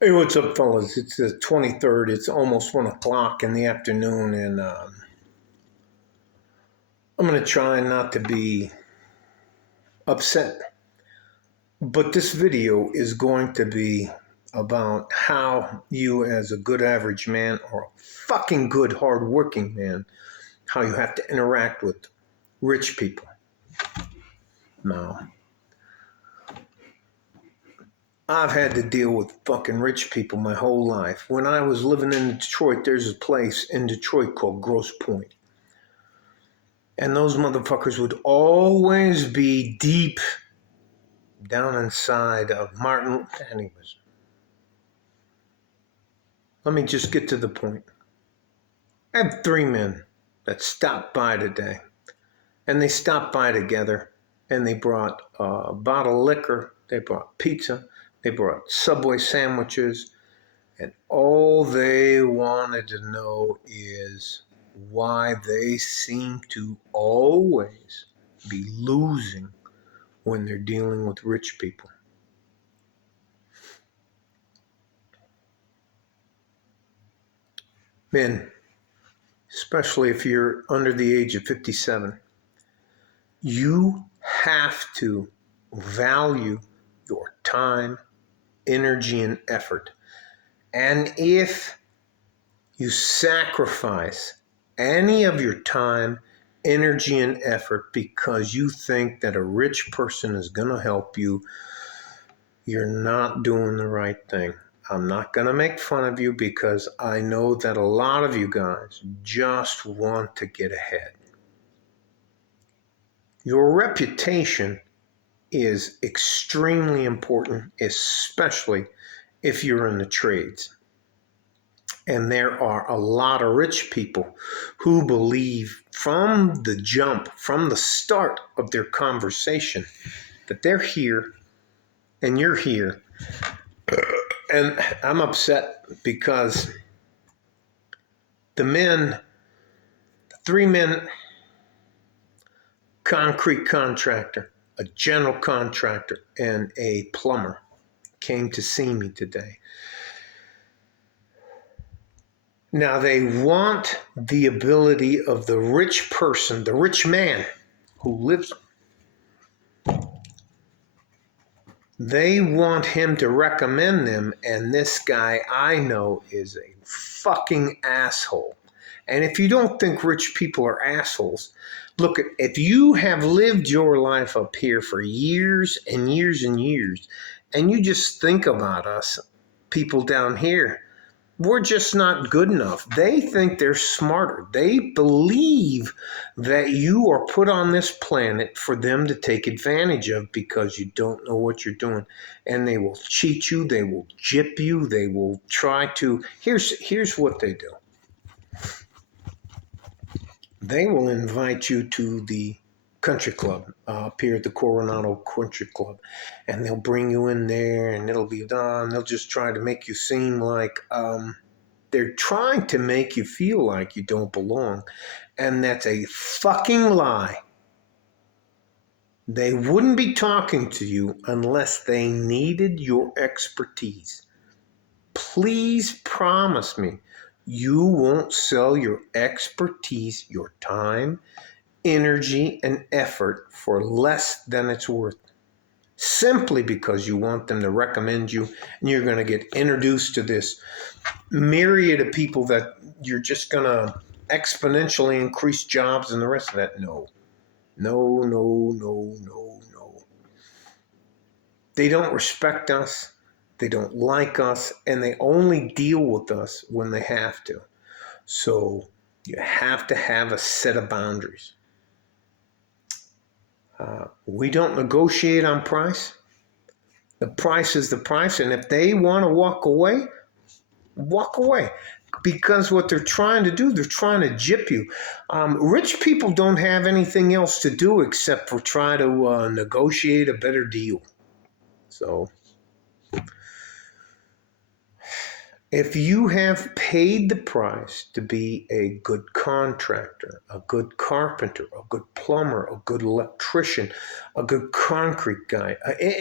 Hey, what's up, fellas? It's the 23rd. It's almost 1 o'clock in the afternoon, and I'm going to try not to be upset. But this video is going to be about how you, as a good average man or a fucking good hardworking man, how you have to interact with rich people. Now, I've had to deal with fucking rich people my whole life. When I was living in Detroit, there's a place in Detroit called Grosse Pointe. And those motherfuckers would always be deep down inside of Martin. Anyways, let me just get to the point. I have three men that stopped by today. And they stopped by together. And they brought a bottle of liquor. They brought pizza. They brought Subway sandwiches. And all they wanted to know is why they seem to always be losing when they're dealing with rich people. Men, especially if you're under the age of 57, you have to value your time, energy, and effort. And if you sacrifice any of your time, energy, and effort because you think that a rich person is going to help you, you're not doing the right thing. I'm not going to make fun of you because I know that a lot of you guys just want to get ahead. Your reputation is extremely important, especially if you're in the trades. And there are a lot of rich people who believe from the jump, from the start of their conversation, that they're here and you're here. And I'm upset because the three men, concrete contractor, a general contractor, and a plumber came to see me today. Now they want the ability of the rich person, the rich man who lives. They want him to recommend them, and this guy I know is a fucking asshole. And if you don't think rich people are assholes, look, if you have lived your life up here for years and years and years, and you just think about us, people down here, we're just not good enough. They think they're smarter. They believe that you are put on this planet for them to take advantage of because you don't know what you're doing. And they will cheat you. They will gyp you. They will try to. Here's what they do. They will invite you to the country club up here at the Coronado Country Club, and they'll bring you in there, and it'll be done. They'll just try to make you seem like they're trying to make you feel like you don't belong, and that's a fucking lie. They wouldn't be talking to you unless they needed your expertise. Please promise me you won't sell your expertise, your time, energy, and effort for less than it's worth, simply because you want them to recommend you and you're going to get introduced to this myriad of people that you're just going to exponentially increase jobs and the rest of that. No. They don't respect us. They don't like us, and they only deal with us when they have to. So you have to have a set of boundaries. We don't negotiate on price. The price is the price, and if they want to walk away, because what they're trying to do, they're trying to gyp you. Rich people don't have anything else to do except for try to negotiate a better deal. So if you have paid the price to be a good contractor, a good carpenter, a good plumber, a good electrician, a good concrete guy,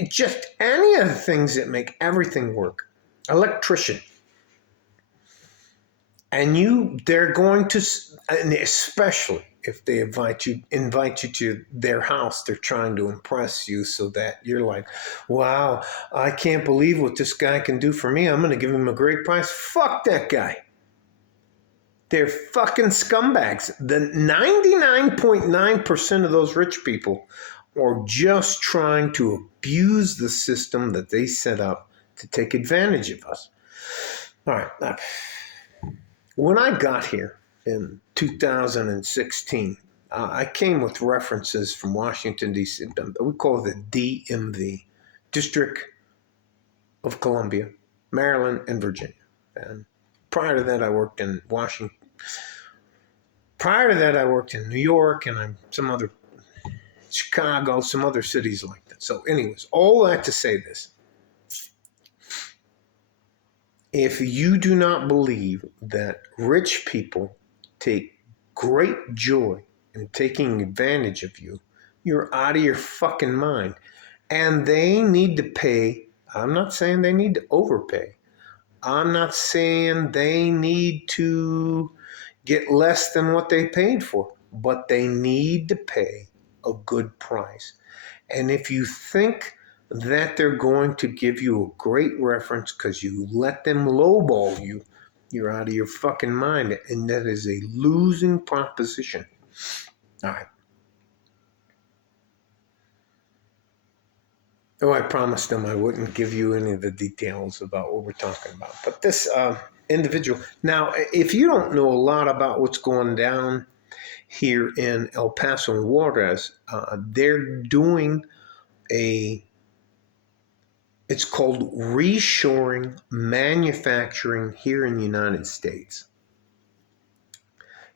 just any of the things that make everything work, electrician, and they're going to, and especially if they invite you to their house, they're trying to impress you so that you're like, wow, I can't believe what this guy can do for me. I'm going to give him a great price. Fuck that guy. They're fucking scumbags. The 99.9% of those rich people are just trying to abuse the system that they set up to take advantage of us. All right. When I got here in 2016, I came with references from Washington, D.C. We call it the DMV, District of Columbia, Maryland, and Virginia. And prior to that, I worked in Washington. Prior to that, I worked in New York and some other, Chicago, some other cities like that. So anyways, all that to say this. If you do not believe that rich people take great joy in taking advantage of you, you're out of your fucking mind. And they need to pay. I'm not saying they need to overpay. I'm not saying they need to get less than what they paid for, but they need to pay a good price. And if you think that they're going to give you a great reference because you let them lowball you, you're out of your fucking mind. And that is a losing proposition. All right. Oh, I promised them I wouldn't give you any of the details about what we're talking about. But this individual, now, if you don't know a lot about what's going down here in El Paso and Juarez, they're doing it's called reshoring manufacturing here in the United States.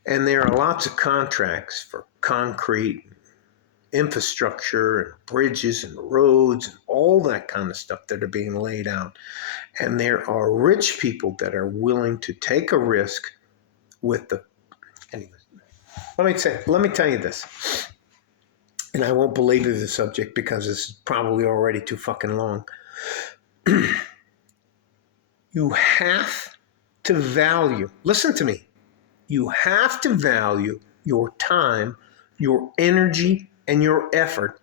And there are lots of contracts for concrete, infrastructure, and bridges and roads and all that kind of stuff that are being laid out. And there are rich people that are willing to take a risk with the... Anyways, let me tell you this. And I won't belabor the subject because this is probably already too fucking long. You have to value, listen to me, you have to value your time, your energy, and your effort.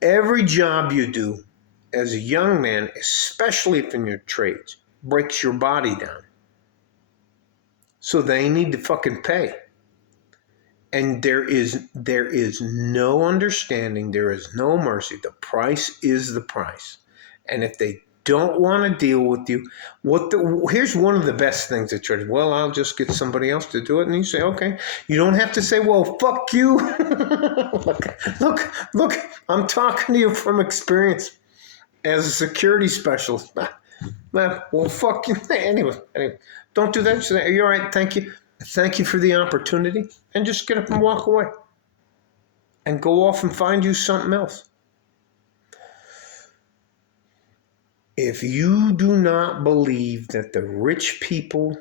Every job you do as a young man, especially if in your trades, breaks your body down. So they need to fucking pay. And there is no understanding, there is no mercy. The price is the price. And if they don't want to deal with you, here's one of the best things that church. Well, I'll just get somebody else to do it. And you say, okay. You don't have to say, well, fuck you. look, I'm talking to you from experience as a security specialist. Well, fuck you. Anyway, don't do that. Say, you're all right. Thank you. Thank you for the opportunity. And just get up and walk away. And go off and find you something else. If you do not believe that the rich people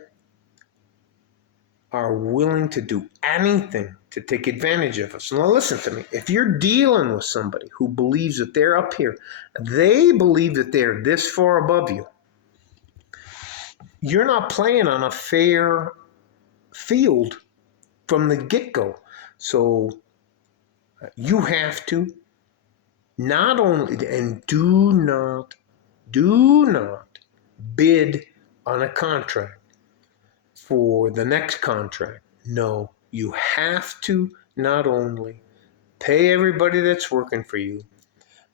are willing to do anything to take advantage of us. Now listen to me. If you're dealing with somebody who believes that they're up here, they believe that they're this far above you, you're not playing on a fair field from the get-go. So you have to not only, and do not bid on a contract for the next contract. No, you have to not only pay everybody that's working for you,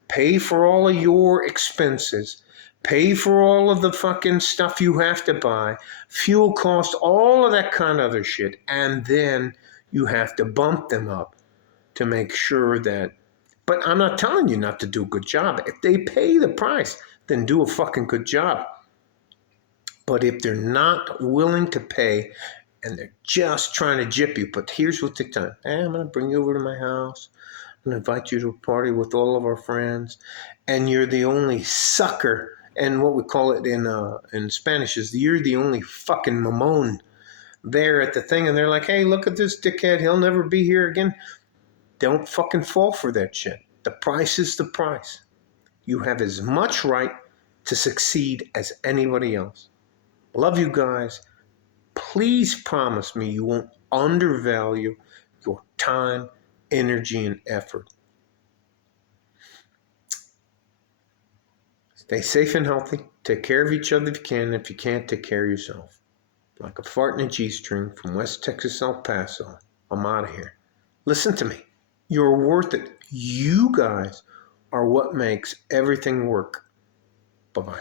pay for all of your expenses, pay for all of the fucking stuff you have to buy, fuel costs, all of that kind of other shit, and then you have to bump them up to make sure that, but I'm not telling you not to do a good job. If they pay the price, then do a fucking good job. But if they're not willing to pay and they're just trying to gyp you, but here's what they tell you. Hey, I'm going to bring you over to my house. I'm going to invite you to a party with all of our friends. And you're the only sucker. And what we call it in Spanish is you're the only fucking mamon there at the thing. And they're like, hey, look at this dickhead. He'll never be here again. Don't fucking fall for that shit. The price is the price. You have as much right to succeed as anybody else. Love you guys. Please promise me you won't undervalue your time, energy, and effort. Stay safe and healthy. Take care of each other if you can. If you can't, take care of yourself. Like a fart in a G-string from West Texas, El Paso. I'm out of here. Listen to me. You're worth it. You guys are what makes everything work. Bye-bye.